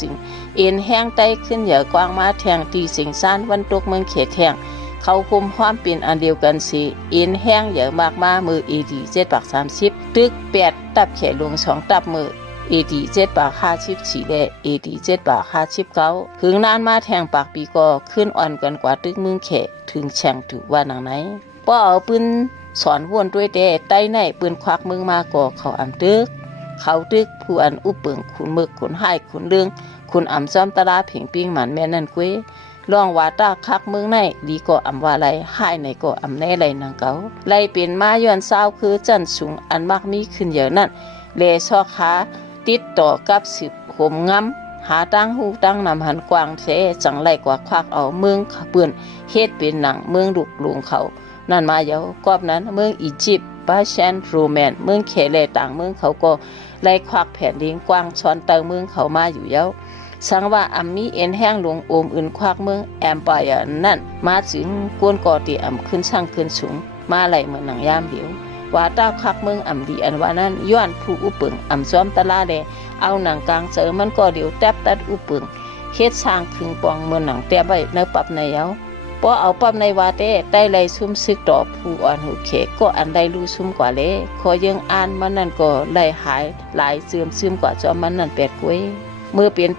สิงเอ็นแห้งใต้ขึ้นเหนือกวางมาแทงตีสิงซ่านวันตกเมืองเขตแทงเขาคุมความเป็นอันเดียวกันสิเอ็นแห้งเหนือมากมามือเอดี7 บาท 30ตึก8ตับแขลง2ตับมือเอดี7 บาท 54และเอดี7 บาท 59ถึงนานมาแทงปากปีก็ขึ้นอ่อนกันกว่าตึกเมืองเขตถึงแช่งถือว่าหนังไหนป้อเอาปืนสอนวนด้วยแต่ใต้ในปืนควักมึงมาก่อเขาอำตึกเขาตึกผู้อันอุปเปิงขุนมึกขุนให้ขุนเรื่องคุณอำซ้ำตะลาเพ่งปิ้งหมันแม่นั่นกุ้ยลองว่าตาคักเมืองในดีก็อำว่าไรให้ในก็อำแน่ไรนางเก่าไรเป็นมาย้อนเศร้าคือจันสูงอันมักมีขึ้นเยอะนั่นเลซอขาติดต่อกับสืบโหมงำหาตั้งหูตั้งนำหันกวางเสจังไรกว่าควักเอาเมืองขปืนเฮ็ดเป็นหนังเมืองลุกหลวงเขานั่นมาเยาวกอบนั้นเมืองอียิปต์บาแชนโรแมนเมืองเคเลต่างเมืองเขาก็ไล่ควักแผ่นดินกว้างช้อนเติงเมืองเขามาอยู่เยาวสังว่าอัมมีเอ็นแห้งหลวงโอมอื่นควักเมืองแอมไพร์นั่นมาถึงกวนก่อตีอ่ำขึ้นช่างขึ้นสูงมาไหลเหมือนหนังยามเดียวว่าต้าควักเมืองอ่ำดีอันว่านั้นย้อนผู้อุปเปิงอ่ำซ้อมตะลาแดเอาหนังกลางเจอมันก็เดียวแทบตัดอุปเปิงเฮ็ดสร้างขึงปองเหมือนหนังแต้ไว้ในปรับในเยาพอเอาปั๊บในวาเต้ใต้ไหลซุ่มซึกตอบผู้อ่อนหูเขก็อันใดรู้ซุ่มกว่าเลยขอยังอ่านมันนั่นก็ไหลหายหลายเสื่อมซึมกว่าจอมันนั่น8 กวยมือเปลี่ยน